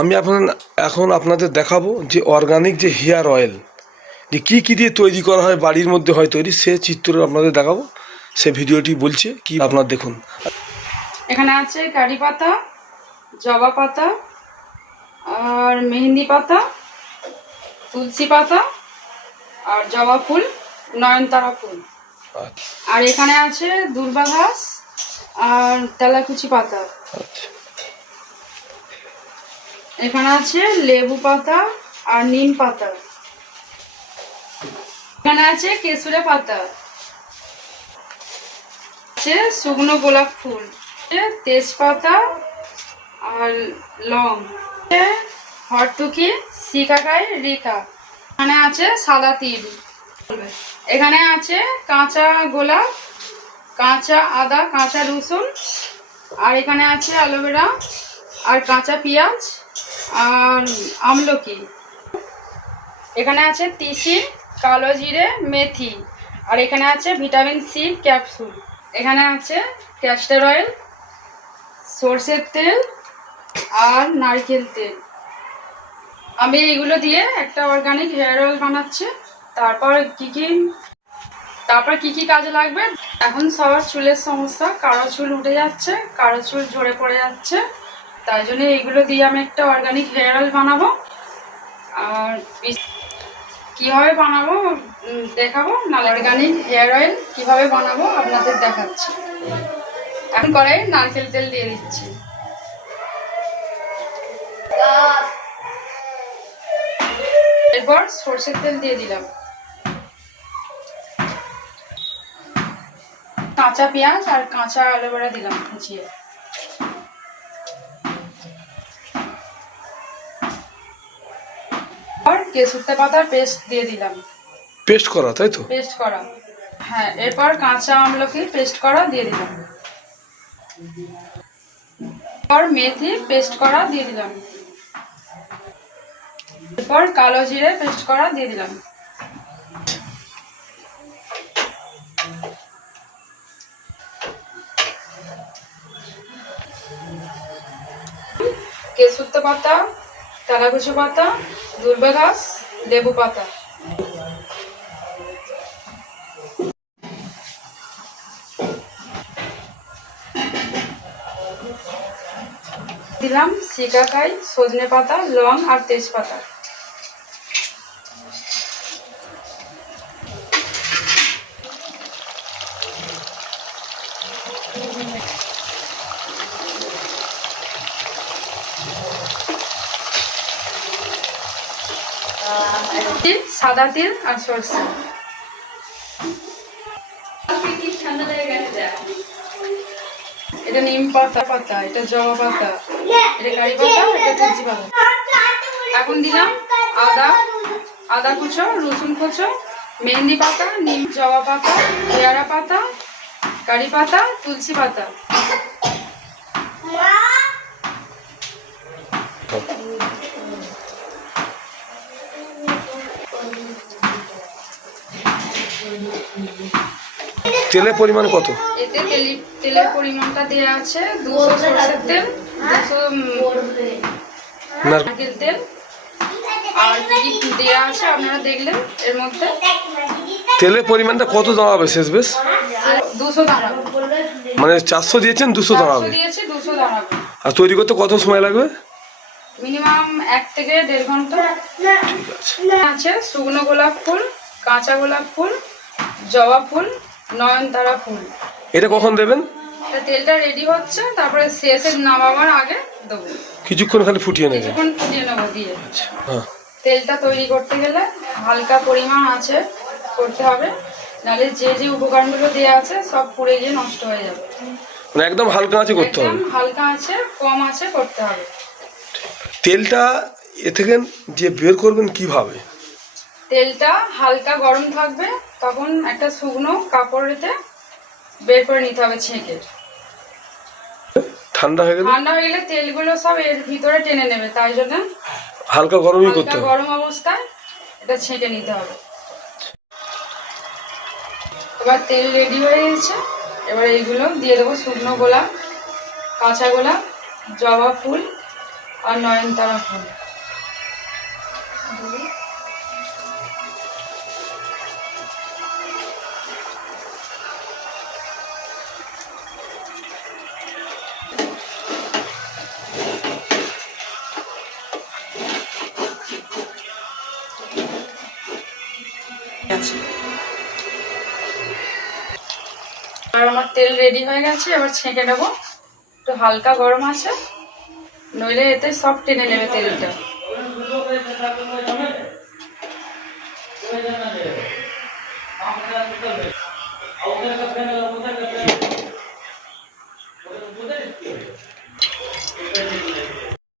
আমি এখন এখন আপনাদের দেখাবো যে অর্গানিক যে হেয়ার অয়েল যে কী কী দিয়ে তৈরি করা হয় বাড়ির মধ্যে হয় তৈরি সে চিত্র আপনাদের দেখাবো। সে ভিডিওটি বলছে কি আপনার দেখুন। এখানে আছে কারি পাতা জবা পাতা আর মেহেন্দি পাতা তুলসী পাতা আর জবা ফুল নয়নতারা ফুল। আচ্ছা। আর এখানে আছে দুর্বা ঘাস আর তেলাকুচি পাতা। আচ্ছা। এখানে আছে লেবু পাতা আর নিম পাতা। এখানে আছে কেসুরে পাতা। আছে শুকনো গোলাপ ফুল। তেজপাতা আর লং। আছে হরতুকি, শিকাকাই, রিকা। এখানে আছে সাদা তিল। এখানে আছে কাঁচা গোলাপ, কাঁচা আদা, কাঁচা রসুন। আর এখানে আছে অ্যালোভেরা আর কাঁচা পেঁয়াজ। আর আমলকি। এখানে আছে তিসি কালো জিরে, মেথি। আর এখানে আছে ভিটামিন সি, ক্যাপসুল। এখানে আছে ক্যাস্টার অয়েল, সর্ষের তেল আর নারকেল তেল। আমি এগুলো দিয়ে একটা অর্গানিক হেয়ার অয়েল বানাচ্ছি। তারপর কি কি তারপর কি কি কাজে লাগবে? এখন সবার চুলের সমস্যা। কারও চুল উঠে যাচ্ছে, কারও চুল ঝরে পড়ে যাচ্ছে। তাই জন্য এইগুলো দিয়ে আমি একটা অর্গানিক হেয়ার অয়েল বানাবো। আর কীভাবে বানাবো দেখাবো, না অর্গানিক হেয়ার অয়েল কীভাবে বানাবো আপনাদের দেখাচ্ছি। এখন কড়াই নারকেল তেল দিয়ে দিচ্ছি। এরপর সর্ষের তেল দিয়ে দিলাম। কাঁচা পেঁয়াজ আর কাঁচা অ্যালোভেরা দিলাম কুচিয়ে কেশুতে পাতার পেস্ট দিয়ে দিলাম। পেস্ট করা তাই তো? পেস্ট করা। হ্যাঁ এরপর কাঁচা আমলকি পেস্ট করা দিয়ে দিলাম। এরপর মেথি পেস্ট করা দিয়ে দিলাম। এরপর কালো জিরে পেস্ট করা দিয়ে দিলাম। কেশুত্ত পাতা তেলাকুচি পাতা দুর্বা ঘাস লেবু পাতা। দিলাম শিকাকাই সজনে পাতা লং আর তেজপাতা। সাদা তিল আর সরষে। এটা নিম পাতা পাতা, এটা জবা পাতা, এটা কারি পাতা, এটা তুলসী পাতা। এখন দিলাম আদা আদা কুচো, রসুন কুচো, মেহেন্দি পাতা, নিম জবা পাতা, পেয়ারা পাতা, কারি পাতা, তুলসী পাতা। তেলের পরিমাণ কত? এতে তেলের পরিমাণটা দেওয়া আছে দুশো সরষের তেল দুশো নারকেল তেল। আর কি দেওয়া আছে আপনারা দেখলেন এর মধ্যে? তেলের পরিমাণটা কত দাঁড়াবে শেষ বেশ? দুশো দাঁড়াবে। মানে চারশো দিয়েছেন দুশো দাঁড়াবে। দিয়েছি দুশো দাঁড়াবে। আর তৈরি করতে কত সময় লাগবে? মিনিমাম এক থেকে দেড় ঘণ্টা। আছে শুকনো গোলাপ ফুল কাঁচা গোলাপ ফুল জবা ফুল নয়নতারা ফুল। এটা কখন দেবেন? তেলটা রেডি হচ্ছে তারপরে শেষে নামাবার আগে দেবো। কিছুক্ষণ খালি ফুটিয়ে নেবেন? কিছুক্ষণ ফুটিয়ে নেব দিয়ে। হ্যাঁ। তেলটা তৈরি করতে গেলে হালকা পরিমাণ আছে করতে হবে। নাহলে যে যে উপকরণগুলো দেওয়া আছে সব পুড়ে গিয়ে নষ্ট হয়ে যাবে। মানে একদম হালকা আছে করতে হবে? হালকা আছে কম আছে করতে হবে। তেলটা এ থেকে যে বের করবেন কীভাবে? তেলটা হালকা গরম থাকবে তখন একটা শুকনো কাপড়েতে বের করে নিতে হবে ছেঁকে। ঠান্ডা হয়ে গেলে? ঠান্ডা হয়ে গেলে তেলগুলো সব এর ভিতরে টেনে নেবে তাই জন্য হালকা গরমই করতে হবে। গরম অবস্থায় এটা ছেঁকে নিতে হবে। এবার তেল রেডি হয়ে গেছে এবার এইগুলো দিয়ে দেবো শুকনো গোলাপ কাঁচা গোলাপ জবা ফুল আর নয়নতারা ফুল। আর আমার তেল রেডি হয়ে গেছে, এবার ছেঁকে নেব। একটু হালকা গরম আছে, নইলে এতে সব টেনে নেবে তেলটা। আমরা